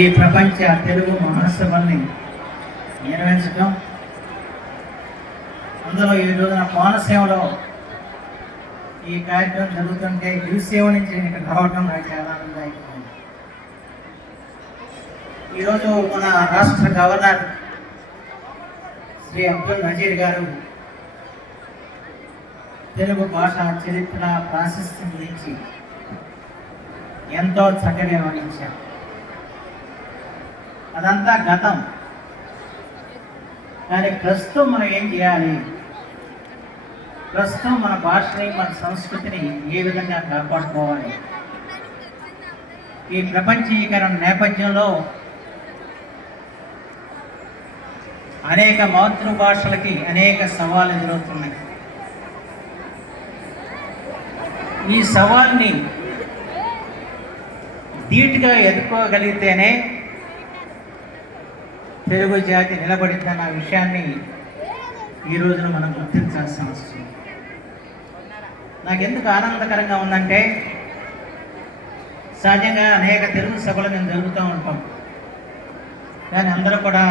ఈ ప్రపంచ తెలుగు మహాసభల్ని నిర్వహించడం, అందులో ఈ రోజున కోనసీమలో ఈ కార్యక్రమం జరుగుతుంటే దివిసీమ నుంచి నేను ఇక్కడ రావడం నాకు చాలా ఆనందదాయకం. ఈరోజు మన రాష్ట్ర గవర్నర్ శ్రీ అబ్దుల్ నజీర్ గారు తెలుగు భాష చరిత్ర ప్రాశస్త్యం గురించి ఎంతో చక్కగా వివరించారు. అదంతా గతం. కానీ ప్రస్తుతం మనం ఏం చేయాలి, ప్రస్తుతం మన భాషని మన సంస్కృతిని ఏ విధంగా కాపాడుకోవాలి. ఈ ప్రపంచీకరణ నేపథ్యంలో అనేక మాతృభాషలకి అనేక సవాళ్ళు ఎదురవుతున్నాయి. ఈ సవాల్ని ధీటుగా ఎదుర్కోగలిగితేనే తెలుగు జాతి నిలబడిద్దన్న విషయాన్ని ఈ రోజున మనం గుర్తించాల్సిన అవసరం. నాకు ఎందుకు ఆనందకరంగా ఉందంటే, సహజంగా అనేక తెలుగు సభలు మేము జరుగుతూ ఉంటాం, కానీ అందరూ కూడా